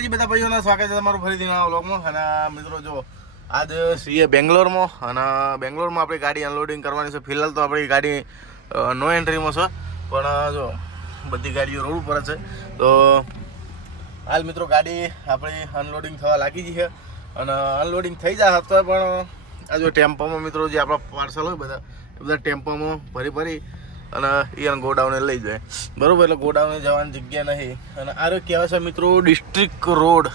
માતાજી બધા ભાઈઓના સ્વાગત છે તમારું ફરીથી નવા વ્લોગમાં. અને મિત્રો જો આજ છીએ બેંગ્લોરમાં અને બેંગ્લોરમાં આપણી ગાડી અનલોડિંગ કરવાની છે. ફિલહાલ તો આપણી ગાડી નો એન્ટ્રીમાં છે, પણ જો બધી ગાડીઓ રોડ ઉપર છે. તો હાલ મિત્રો ગાડી આપણી અનલોડિંગ થવા લાગી છે અને અનલોડિંગ થઈ જાય તો પણ આ જો ટેમ્પોમાં મિત્રો જે આપણા પાર્સલ હોય બધા એ બધા ટેમ્પોમાં ભરી અને એ ગોડાઉને લઈ જાય, બરાબર. એટલે ગોડાઉને જવાની જગ્યા નહીં. અને આ કહેવાય છે મિત્રો ડિસ્ટ્રિક્ટ રોડ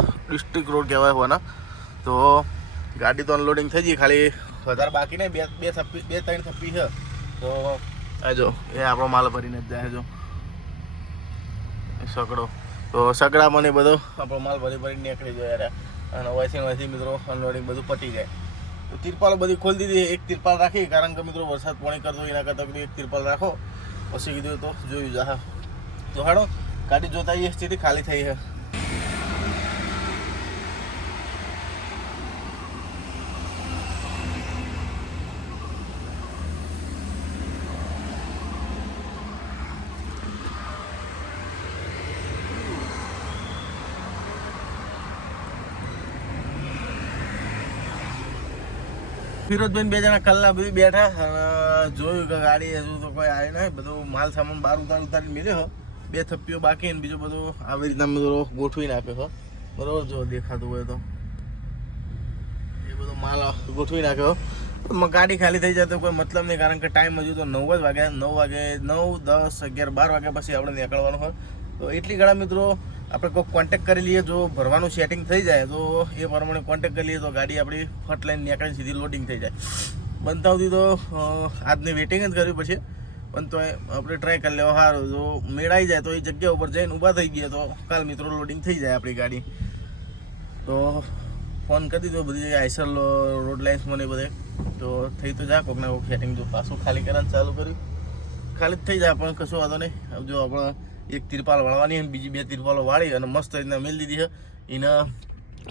કહેવાય હોવાના. તો ગાડી તો અનલોડિંગ થઈ ગઈ, ખાલી વધારે બાકી નહીં, બે ત્રણ થપ્પી છે. તો આ જો એ આપણો માલ ભરીને જ જાય. જો સકડો તો સકડામાં ને બધો આપણો માલ ભરી નીકળી જાય અને વયથી મિત્રો અનલોડિંગ બધું પતી જાય. તો તિરપાલ બધી ખોલી દીધી. એક તિરપાલ રાખી, કારણ કે મિત્રો વરસાદ પાણી કરતો એના કરતાં એક તિરપાલ રાખો. પછી કીધું તો જોયું જા. તો હાડો ગાડી જોતા એ સ્થિતિ ખાલી થઈ છે. ફિરોજભાઈ બે જણા કલાક બધી બેઠા અને જોયું કે ગાડી હજુ તો કોઈ આવી નહીં. બધું માલ સામાન બહાર ઉતારીને મેળ્યો. બે થપ્પીઓ બાકી ને બીજું બધું આવી રીતના બધો ગોઠવી નાખ્યો. બરોબર, જો દેખાતું હોય તો એ બધો માલ ગોઠવી નાખ્યો. ગાડી ખાલી થઈ જાય તો કોઈ મતલબ નહીં, કારણ કે ટાઈમ હજુ તો 9 જ વાગ્યા. 9, 10, 11, 12 વાગ્યા પછી આપણે નીકળવાનું હોય. તો એટલી ઘણા મિત્રો આપણે કોઈ કોન્ટેક્ટ કરી લઈએ. જો ભરવાનું સેટિંગ થઈ જાય તો એ પ્રમાણે કોન્ટેક્ટ કરી લઈએ તો ગાડી આપણી ફટ લઈને નીકળીને સીધી લોડિંગ થઈ જાય. બનતા સુધી તો આજની વેટિંગ જ કરવી પડશે, પણ તો આપણે ટ્રાય કરી લેવા સારું. જો મેળાઈ જાય તો એ જગ્યા ઉપર જઈને ઊભા થઈ ગયા તો કાલ મિત્રો લોડિંગ થઈ જાય આપણી ગાડી. તો ફોન કરી દીધો બધી જગ્યાએ, આઈસર રોડ લાઇન્સમાં ને બધે. તો થઈ તો જાય કોકના કોક સેટિંગ. જો પાછું ખાલી કરવાનું ચાલુ કર્યું, ખાલી જ થઈ જાય પણ કશું વાંધો નહીં. જો આપણે એક તિરપાલ વાળવાની અને બીજી 2 તિરપાલો વાળી અને મસ્ત રીતના મેળ દીધી છે. એને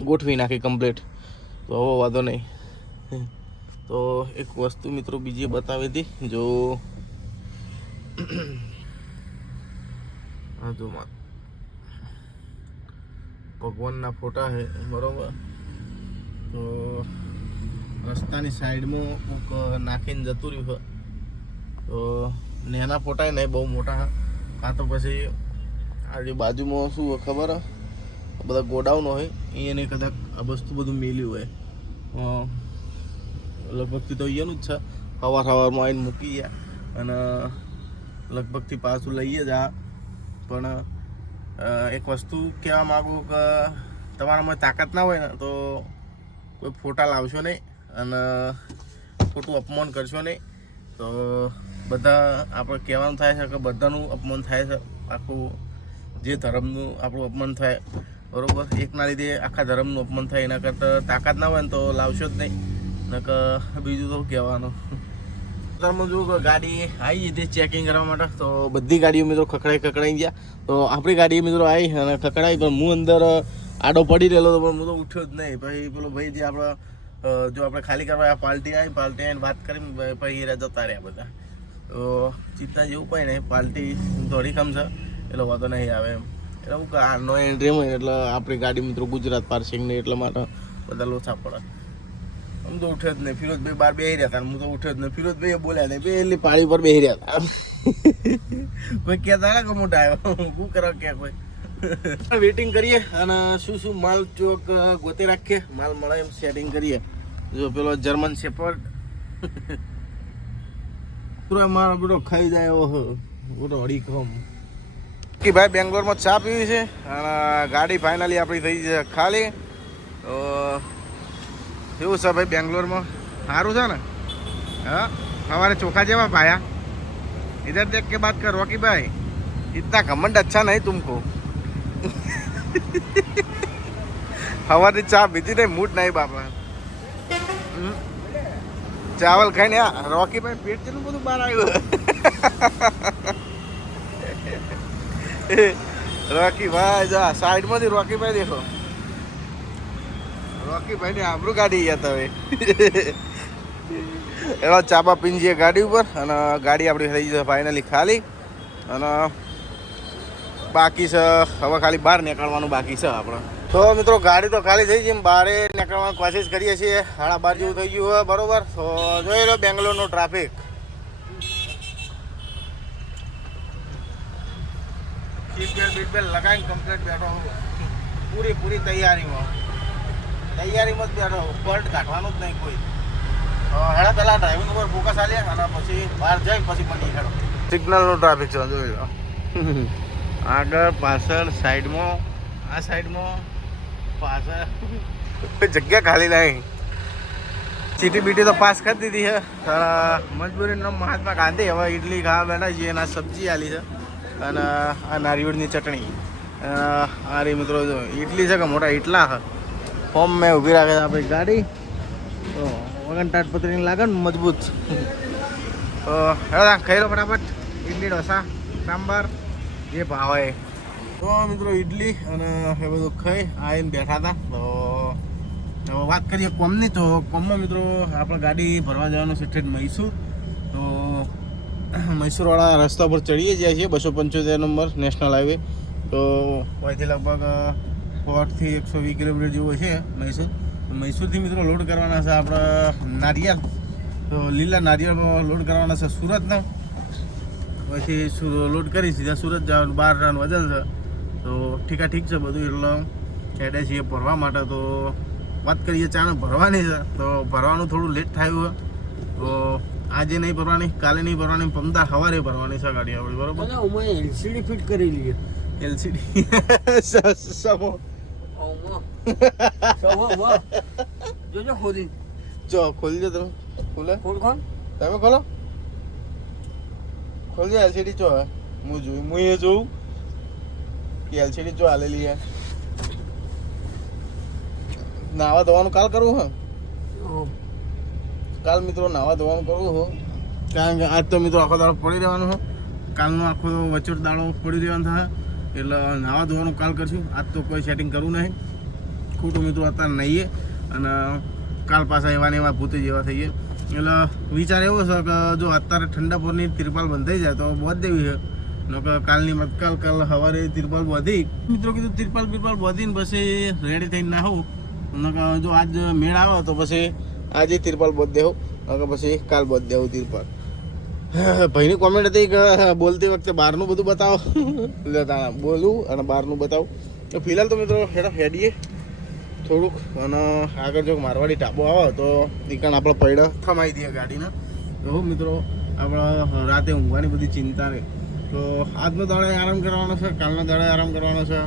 ગોઠવી નાખી કમ્પ્લીટ. તો હવે વાંધો નહીં. તો એક વસ્તુ મિત્રો બીજી બતાવી હતી. જો હા, જો ભગવાનના ફોટા છે, બરોબર. તો રસ્તાની સાઈડમાં કોક નાખીને જતું રહ્યું છે. તો નાના ફોટા નહીં, બહુ મોટા હા. કાં તો પછી આ જે બાજુમાં શું હોય ખબર, બધા ગોડાઉન હોય એને કદાચ આ વસ્તુ બધું મેલ્યું હોય. લગભગથી તો અહીંયાનું જ છે. સવારમાં આવીને મૂકી ગયા અને લગભગથી પાછું લઈએ જ આ. પણ એક વસ્તુ કહેવા માગું કે તમારામાં તાકાત ના હોય ને તો કોઈ ફોટા લાવશો નહીં અને ખોટું અપમાન કરશો નહીં. તો બધા આપણે કહેવાનું થાય છે કે બધાનું અપમાન થાય છે. આખું જે ધર્મનું આપણું અપમાન થાય, બરાબર, એકના લીધે આખા ધર્મનું અપમાન થાય. એના કરતાં તાકાત ના હોય ને તો લાવશો જ નહીં. ને કે બીજું તો કહેવાનું તમે જો ગાડી આવી હતી ચેકિંગ કરવા માટે. તો બધી ગાડીઓ મિત્રો ખકડાઈ ગયા. તો આપણી ગાડી મિત્રો આવી અને ખકડાઈ, પણ હું અંદર આડો પડી રહેલો હતો, પણ હું તો ઉઠ્યો જ નહીં. પછી પેલો ભાઈ જે આપણે જો આપણે ખાલી કરવા પાર્ટી આવીને વાત કરી, પછી એ જતા રહ્યા બધા. તો ચિંતા જેવું કંઈ નહીં, પાર્ટી થોડી ખમ છે એટલે વાંધો નહીં આવે એમ. એટલે હું આ નો એન્ટ્રી હોય એટલે આપણી ગાડી મિત્રો ગુજરાત પાર્સિંગની, એટલા માટે બધા લોચા પડે. આમ તો ઉઠ્યો જ નહીં. ફિરોજભાઈ બહાર બેસી રહ્યા હતા, હું તો ઉઠ્યો જ નહીં. ફિરોજભાઈ બોલ્યા નહીં, બે એટલી પાળી પર બેસી રહ્યા હતા. કોઈ કહેતા ને કે મોટા આવ્યો શું કરો કે કોઈ વેટિંગ કરીએ અને શું માલ ચોક ગોતે રાખીએ, માલ મળે એમ સેટિંગ કરીએ. જો પેલો જર્મન શેપર્ડ મારો બેટો ખાઈ જાય એવો બેટો હળી ખમ કે ભાઈ બેંગ્લોરમાં ચા પીવી છે અને ગાડી ફાઇનલી આપણી થઈ છે ખાલી. તો કેવું છે ભાઈ બેંગ્લોરમાં? સારું છે ને? હા, हमारे चोखा जेवा भाया इधर देख के बात करो कि भाई इतना घमंड अच्छा नहीं तुमको. हमारी चा पीती नहीं, मूड नहीं बापा. चावल खाઈને રોકી ભાઈ પેટ જેટલું બધું બહાર આવ્યું. રોકી ભાઈ જા સાઈડમાંથી રોકી ભાઈ દેખો. રોકી ભાઈ ની આબરૂ ગાડી ગયા તમે. એનો ચાપા પીને જઈએ ગાડી ઉપર અને ગાડી આપણી થઈ જશે ફાઇનલી ખાલી. અને બાકી છે હવે ખાલી બહાર નીકળવાનું બાકી છે આપણે. તો મિત્રો ગાડી તો ખાલી થઈ ગઈ, બહારે નીકળવાની કોશિશ કરીએ છીએ. 12:30 જેવું થઈ ગયું હોય બરોબર. તો જોઈ લો બેંગ્લોરનો ટ્રાફિક. સીટ બેલ્ટ લગાવીને કમ્પ્લીટ બેઠો પૂરી તૈયારીમાં જ બેઠો. બલ્ટ કાઢવાનું જ નહીં કોઈ. હેડા પહેલાં ડ્રાઇવિંગ ઉપર ફોકસ આલે અને પછી બહાર જઈ પછી બની હેડો. સિગ્નલનો ટ્રાફિક છે જોઈ લો. આગળ પાછળ સાઈડમાં, આ સાઈડમાં પાછળ જગ્યા ખાલી નહીં. સીટી બીટી તો પાસ કરી દીધી છે. મજબૂરીનો મહાત્મા ગાંધી. હવે ઇડલી ખાવા બેઠા છીએ અને સબ્જી આલી છે અને આ નારિયેળની ચટણી. આ રે મિત્રો જો ઇડલી છે કે મોટા ઇટલા છે. ફોર્મ મેં ઊભી રાખે છે આપણી ગાડી. તો વગન તાટપત્રીને લાગે ને મજબૂત. તો હેડા ખાઈ લો ફટાફટ. ઇડલી ઢોસા સાંભાર જે ભાવે. તો મિત્રો ઇડલી અને એ બધું ખાઈ આવીને બેઠા હતા. તો વાત કરીએ કોમની. તો કોમમાં મિત્રો આપણે ગાડી ભરવા જવાનું છે ઠેઠ મૈસૂર. તો મૈસૂરવાળા રસ્તા પર ચડીએ જાય છીએ 275 નંબર નેશનલ હાઈવે. તો અહીંથી લગભગ 100 થી 120 કિલોમીટર જેવો છે મૈસૂર. તો મૈસૂરથી મિત્રો લોડ કરવાના છે આપણે નારિયેળ. તો લીલા નારિયેળ લોડ કરવાના છે સુરતના. પછી લોડ કરી સીધા સુરત જવાનું. 12 ટન વજન છે. તો ઠીક છે બધું. એટલે ખેડે છીએ ભરવા માટે. તો વાત કરીએ ચાને ભરવાની છે. તો ભરવાનું થોડું લેટ થયું. તો આજે નહીં ભરવાની, કાલે નહીં ભરવાની, પમદા સવારે ભરવાની છે ગાડી આપણી બરોબર. એલસીડી ફિટ કરી લઈએ. એલસીડી સમો જોજો ખોદી. જો ખોલજો તમે. ખોલે તમે ખોલો. ખોલજો એલસીડી ચો. હું એ જોઉં કે એલસીડી ચો હાલેલી છે. નાવા ધોવાનું કાલ કરવું હે. કાલ મિત્રો નાવા ધોવાનું કરવું હો. કારણ કે આજ તો મિત્રો આખો દાડો પડી રહેવાનું હોય. કાલનો આખો વચોટ દાડો પડી રહેવાનો થાય. એટલે નાવા ધોવાનું કાલ કરશું. આજ તો કોઈ સેટિંગ કરવું નહીં. ખોટું મિત્રો અત્યારે નહીએ અને કાલ પાછા એવા ભૂતી જેવા થઈએ. એટલે વિચાર એવો છે કે જો અત્યારે ઠંડા પોરની તિરપાલ બંધાઈ જાય તો બહુ જ દેવી છે. કે કાલની મત કાલ સવારે તિરપાલ બાંધી મિત્રો કીધું તિરપાલ બાંધીને પછી રેડી થઈને ના હોઉં. જો આજ મેળ આવે તો પછી આજે તિરપાલ બોધ દેવું. પછી કાલ બોધ દેવું તિરપાલ. ભાઈની કોમેન્ટ હતી કે બોલતી વખતે બહારનું બધું બતાવો. બોલું અને બહારનું બતાવું. તો ફિલહાલ તો મિત્રો હેડીએ થોડુંક. અને આગળ જો મારવાડી ટાબો આવે તો નીકળ આપણે પૈડા થમાઈ દઈએ ગાડીને. તો મિત્રો આપણે રાતે ઊંઘવાની બધી ચિંતા નહીં. તો આજનો દાડે આરામ કરવાનો છે, કાલનો દાડે આરામ કરવાનો છે.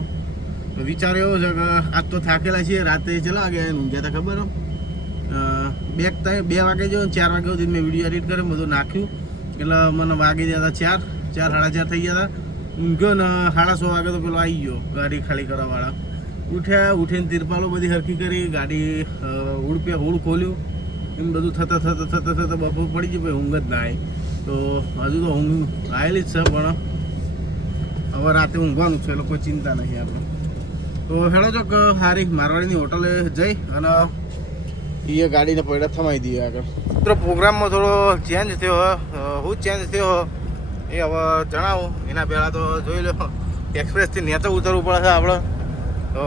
તો વિચાર એવો છે કે આજ તો થાકેલા છીએ. રાતે ચલા વાગે ઊંઘ્યા હતા ખબર? 2 વાગે જો 4 વાગે સુધી મેં વિડીયો એડિટ કર્યો, બધું નાખ્યું. એટલે મને વાગી ગયા હતા 4 સાડા 4 થઈ ગયા હતા. ઊંઘ્યો ને 6:30 વાગે તો પેલો આવી ગયો ગાડી ખાલી કરવાવાળા. ઉઠીને તિરપાલો બધી હરખી કરી. ગાડી હુડ ખોલ્યું. એમ બધું થતાં બપોર પડી ગયું. ભાઈ ઊંઘ જ ના આવી. તો હજુ તો ઊંઘ આવેલી જ છે પણ હવે રાતે ઊંઘવાનું છે એટલે કોઈ ચિંતા નહીં આપણે. તો હેડો ચોક સારી મારવાડીની હોટલે જઈ અને એ ગાડીને પૈડા થમાઈ દઈએ આગળ. મિત્રો પ્રોગ્રામમાં થોડો ચેન્જ થયો. હું ચેન્જ થયો એ હવે જણાવું. એના પહેલાં તો જોઈ લો એક્સપ્રેસથી નેતા ઉતરવું પડે છે આપણે. તો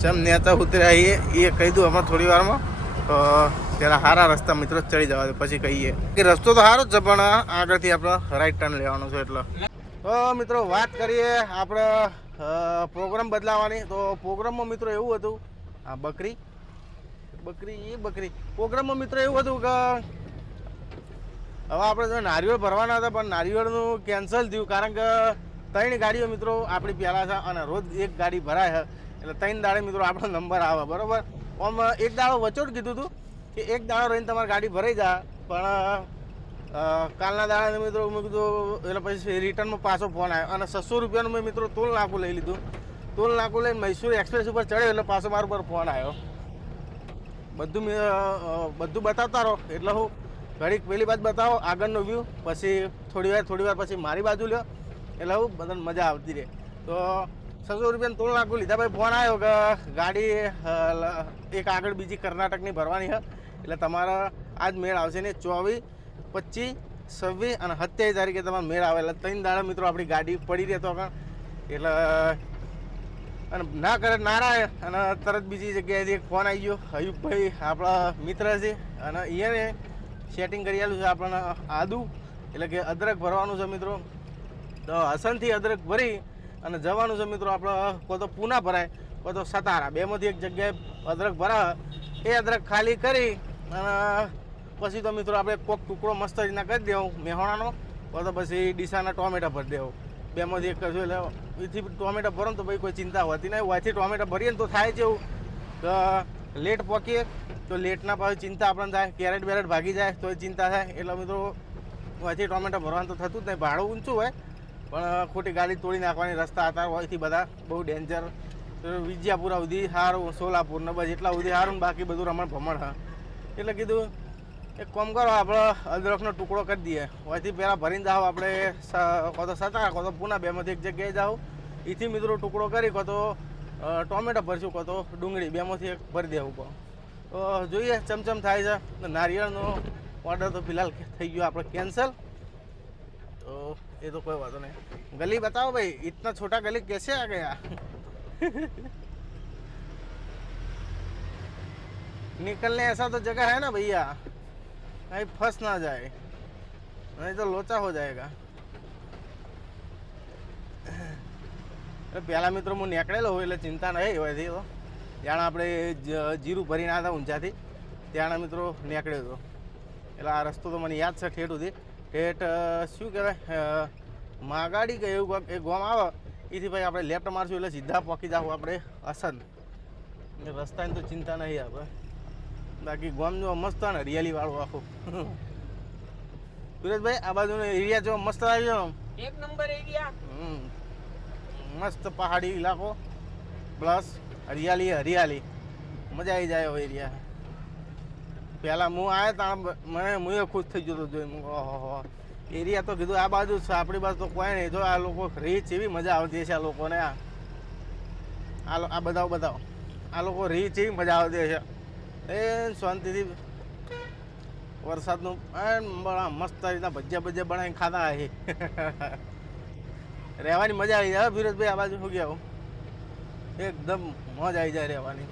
જેમ નેતા ઉતર્યા એ કહી દઉં હમણાં થોડી વારમાં. તો પહેલાં સારા રસ્તા મિત્રો ચડી જવા દે પછી કહીએ કે રસ્તો તો સારો જ છે પણ આગળથી આપણે રાઈટ ટર્ન લેવાનો છે. એટલે તો મિત્રો વાત કરીએ આપણે પ્રોગ્રામ બદલાવાની. તો પ્રોગ્રામમાં મિત્રો એવું હતું આ બકરી પ્રોગ્રામમાં મિત્રો એવું હતું કે હવે આપણે જો નારિયેળ ભરવાના હતા પણ નારિયેળનું કેન્સલ થયું. કારણ કે 3 ગાડીઓ મિત્રો આપણી પહેલાં છે અને રોજ એક ગાડી ભરાય છે. એટલે 3 દાડે મિત્રો આપણો નંબર આવે બરાબર. આમ એક દાડો વચોટ કીધું હતું કે એક દાડો રહીને તમારી ગાડી ભરાઈ જાય. પણ કાલના દાડે મિત્રો મેં કીધું એટલે પછી રિટર્નમાં પાછો ફોન આવ્યો અને 600 રૂપિયાનું મેં મિત્રો તોલ નાકું લઈ લીધું. તોલ નાકું લઈને મૈસૂર એક્સપ્રેસ ઉપર ચડ્યો એટલે પાછો મારા પર ફોન આવ્યો. બધું બતાવતા રહો. એટલે હું ઘડીક પેલી બાજુ બતાવો આગળનો વ્યૂ, પછી થોડી વાર પછી મારી બાજુ લ્યો. એટલે હું બધાને મજા આવતી રહે. તો 600 રૂપિયાનું તોલ નાકું લીધા પછી ફોન આવ્યો કે ગાડી એક આગળ બીજી કર્ણાટકની ભરવાની છે. એટલે તમારા આજ મેળ આવશે ને 24, 25, 26 અને 27 તારીખે તમારે મેળ આવે. એટલે 3 દાડા મિત્રો આપણી ગાડી પડી રહેતો. એટલે અને ના કરે નારાય અને તરત બીજી જગ્યાએથી એક ફોન આવી ગયો. હયુબભાઈ આપણા મિત્ર છે અને એને સેટિંગ કરી આવેલું છે આપણને આદુ એટલે કે અદરક ભરવાનું છે મિત્રો. તો હસનથી અદરક ભરી અને જવાનું છે મિત્રો. આપણે કોઈ તો પૂના ભરાય કોઈ તો સતારા, બેમાંથી એક જગ્યાએ અદરક ભરાય. એ અદરક ખાલી કરી અને પછી તો મિત્રો આપણે કોક ટુકડો મસ્ત રીતના કરી દેવું મેહોણાનો, કોઈ તો પછી ડીસાના ટોમેટા ભરી દેવું. બેમાંથી એક કરશું એટલે એથી ટોમેટા ભરો ને તો ભાઈ કોઈ ચિંતા હોતી નહીં. વાંચી ટોમેટા ભરીએ ને તો થાય છે એવું કે લેટ પહોંચીએ તો લેટના પાછી ચિંતા આપણને થાય, કેરેટ બેરેટ ભાગી જાય તો ચિંતા થાય. એટલે મિત્રો વાંચી ટોમેટા ભરવાનું તો થતું જ નહીં. ભાડું ઊંચું હોય પણ ખોટી ગાડી તોડી નાખવાની રસ્તા હતા હોયથી બધા બહુ ડેન્જર. વિજયાપુરા સુધી સારું, સોલાપુર ને બસ એટલા સુધી સારું ને બાકી બધું રમણ ભમણ હા. એટલે કીધું એક કામ કરો, આપણે અદરકનો ટુકડો કરી દઈએ. હોયથી પહેલાં ભરીને જાઓ આપણે કો તો સતારા કો તો પૂના, બેમાંથી એક જગ્યાએ જાઓ. એથી મિત્રો ટુકડો કરી કો તો ટોમેટો ભરશું કો તો ડુંગળી, બેમાંથી એક ભરી દેવું કહો. તો જોઈએ ચમચમ થાય છે. નારિયેળનો ઓર્ડર તો ફિલહાલ થઈ ગયો આપણે કેન્સલ. તો ये तो कोई बात नहीं. गली बताओ भाई, इतना छोटा गली कैसे आ गया? निकलने ऐसा तो जगह है ना भैया, कहीं फंस ना जाए, नहीं तो लोचा हो जाएगा. પહેલા મિત્રો હું નીકળેલો હોય એટલે ચિંતા નહીં હોયથી. તો જાણે આપણે જીરું ભરીને આવ્યા ઊંચાથી ત્યાં મિત્રો નીકળ્યો હતો. એટલે આ રસ્તો તો મને યાદ છે ઠેઠ સુધી. ઠેઠ શું કહેવાય માગાડી કે એવું એક ગોમ આવે એથી ભાઈ આપણે લેફ્ટ મારશું એટલે સીધા પહોંચી જાવ આપણે અસન. રસ્તાની તો ચિંતા નહીં આપણે. બાકી ગોમ જો મસ્ત ને હરિયાળીવાળું આખું. સુરેશભાઈ આ બાજુનો એરિયા જો મસ્ત આવ્યો, એક નંબર એરિયા. મસ્ત પહાડી ઇલાકો પ્લસ હરિયાળી હરિયાળી, મજા આવી જાય એવો એરિયા. પહેલાં હું આવ્યો ત્યાં મને ખુશ થઈ ગયો હતો જોઈને. ઓહો એરિયા તો કીધું આ બાજુ છે, આપણી બાજુ તો કોઈ નહીં. જો આ લોકો રીચ એવી મજા આવતી છે આ લોકોને. આ બતાવો આ લોકો રીચ એવી મજા આવતી છે. એ શાંતિથી વરસાદનું મસ્ત રીતના ભજીયા બનાવીને ખાતા છે. રહેવાની મજા આવી જાય. ફિરોજભાઈ આ બાજુ શું ગયા એકદમ મજા આવી જાય રહેવાની.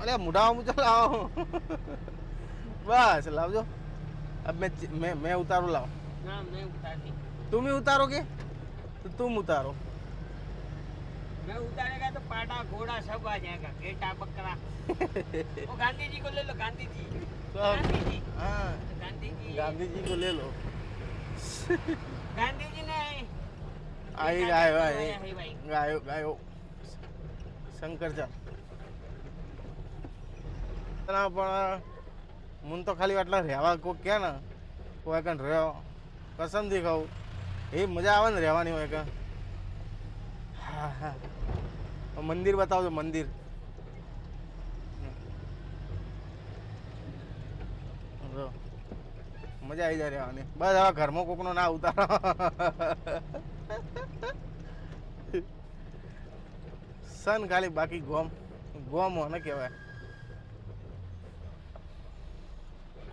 અરે મોઢામાં ચાલ લાવો. બસ લાવજો. अब मैं उतारू लाओ. ना मैं उतारती. तुम ही उतारो के तो तुम उतारो. मैं उतारेगा तो पाटा घोड़ा सब आ जाएगा, गेटा बकरा. वो गांधी जी को ले लो, गांधी जी. गांधी जी. हाँ गांधी जी को ले लो. गांधी जी ने आई गायो શંકરચા પણ હું તો ખાલી આટલા રહેવા કોઈ કે ને કોઈ કણ રહ્યો કસમથી કહું એ મજા આવે ને રહેવાની હોય કે. હા હા મંદિર બતાવજો મંદિર. મજા આવી જાય રહેવાની. બસ હવે ઘરમાં કોકનો ના ઉતારો. સન ખાલી બાકી ગોમ ને કહેવાય.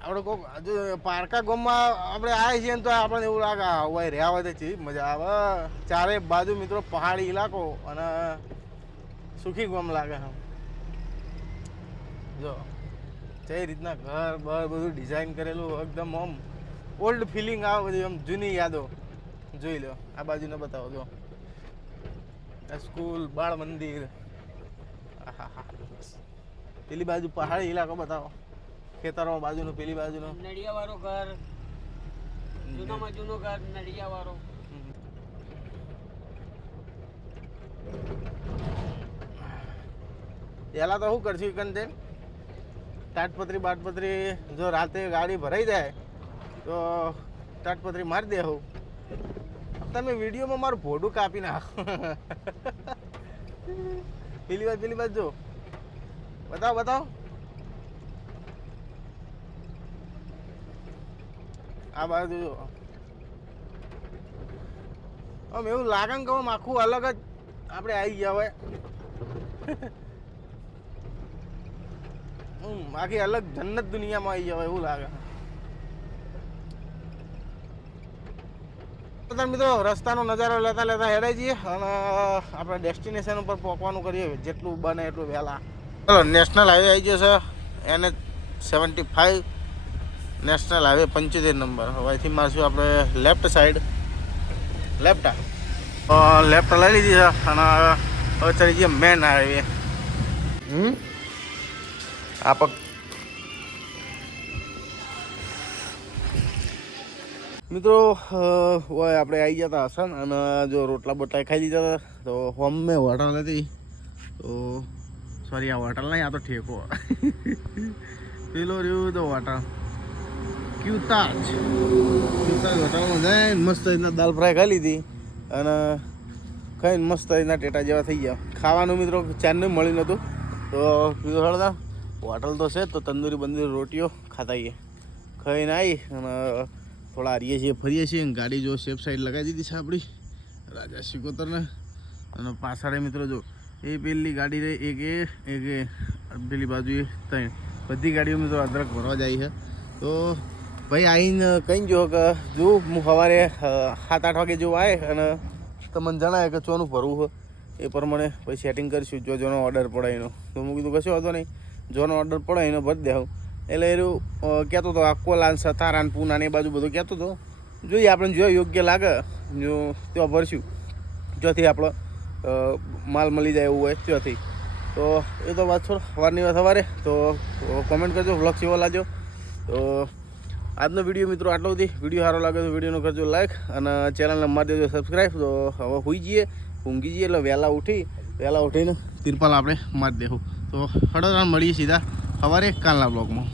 આપણે કોક હજુ પારકા ગોમમાં આપણે આવ્યા છીએ ને તો આપણને એવું લાગે હોય રહ્યા હોય તો ચીજ મજા આવે. ચારે બાજુ મિત્રો પહાડી ઇલાકો અને સુખી ગોમ લાગે. જો જે રીતના ઘર બર બધું ડિઝાઇન કરેલું એકદમ આમ ઓલ્ડ ફિલિંગ આવે બધી, આમ જૂની યાદો. જોઈ લો આ બાજુને બતાવો. જો સ્કૂલ, બાળ મંદિર. પેલી બાજુ પહાડી ઇલાકો બતાવો, ખેતરો બાજુનું, પેલી બાજુનું નડિયા વાળો ઘર, જૂનામાં જૂનો ઘર નડિયા વાળો. પહેલા તો શું કરશું કંતે તાટપત્રી જો રાતે ગાડી ભરાઈ જાય તો તાટપત્રી મારી દે. હું તમે વિડીયોમાં મારું ભોડું કાપી નાખો. પેલી બાજુ જો બતાવો. આ બાજુ જો આમ એવું લાગે ને કે આખું અલગ જ આપણે આવી ગયા હોય. આખી અલગ જન્નત દુનિયામાં આવી ગયા હોય એવું લાગે. મિત્રો રસ્તાનો નજારો લેતા લેતા હેડાઈ જઈએ અને આપણે ડેસ્ટિનેશન ઉપર પહોંચવાનું કરીએ જેટલું બને એટલું વહેલા. ચલો નેશનલ હાઈવે આવી ગયો છે NH75 નેશનલ હાઈવે 75 નંબર. હવે અહીંથી મારશું આપણે લેફ્ટ સાઈડ લેફ્ટ લઈ લીધી છે અને હવે ચડી જઈએ મેન હાઈવે. આ પગ મિત્રો હોય આપણે આવી ગયા હતા હસન અને જો રોટલા બોટલા ખાઈ લીધા હતા તો હોમ મેં હોટલ હતી તો સોરી આ હોટલ નહીં આ તો ઠેકો પેલો રહ્યું તો હોટલ ક્યુતાજ હોટલમાં જઈને મસ્ત રીતના દાલ ફ્રાય ખાઈ લીધી અને ખાઈને મસ્ત રીતના ટેટા જેવા થઈ ગયા. ખાવાનું મિત્રો ચારનું મળી નહોતું તો કીધું હળદા હોટલ તો છે તો તંદૂરી બંદૂરી રોટીઓ ખાતા આવીએ. ખાઈને આવી અને થોડા હારીએ છીએ ફરીએ છીએ. ગાડી જો સેફ સાઈડ લગાવી દીધી છે આપણી રાજા શિકોતરને અને પાછળ મિત્રો જો એ પેલી ગાડી રહી એક પેલી બાજુ એ ત્રણ બધી ગાડીઓ મિત્રો અદરક ભરવા જાય છે. તો ભાઈ આવીને કહી જો કે જો હું સવારે 7-8 વાગે જેવું આવે અને તમને જણાવે કે ચોનું ભરવું હોય એ પ્રમાણે પછી સેટિંગ કરીશું જો જોનો ઓર્ડર પડે એનો. તો હું કીધું કશો વાંધો નહીં જોનો ઓર્ડર પડે એનો ભરી દેવું. એટલે એ કહેતો હતો આ કોલાન સતારાન પૂનાને એ બાજુ બધું કહેતો હતો. જોઈએ આપણે જો યોગ્ય લાગે જો ત્યાં ભરશું ત્યાંથી આપણો માલ મળી જાય એવું હોય ત્યાંથી. તો એ તો વાત છોડ સવારની વાત સવારે તો કોમેન્ટ કરજો વ્લોગ કેવો લાગ્યો. તો આજનો વિડીયો મિત્રો આટલો સુધી. વિડીયો સારો લાગે તો વિડીયોનો કરજો લાઈક અને ચેનલને મારી દેજો સબસ્ક્રાઈબ. તો હવે હોઈ જઈએ ઊંઘી જઈએ એટલે વહેલા ઉઠીને તિરપાલ આપણે મારી દેવું. તો હળદરા મળીએ સીધા સવારે કાલના બ્લોગમાં.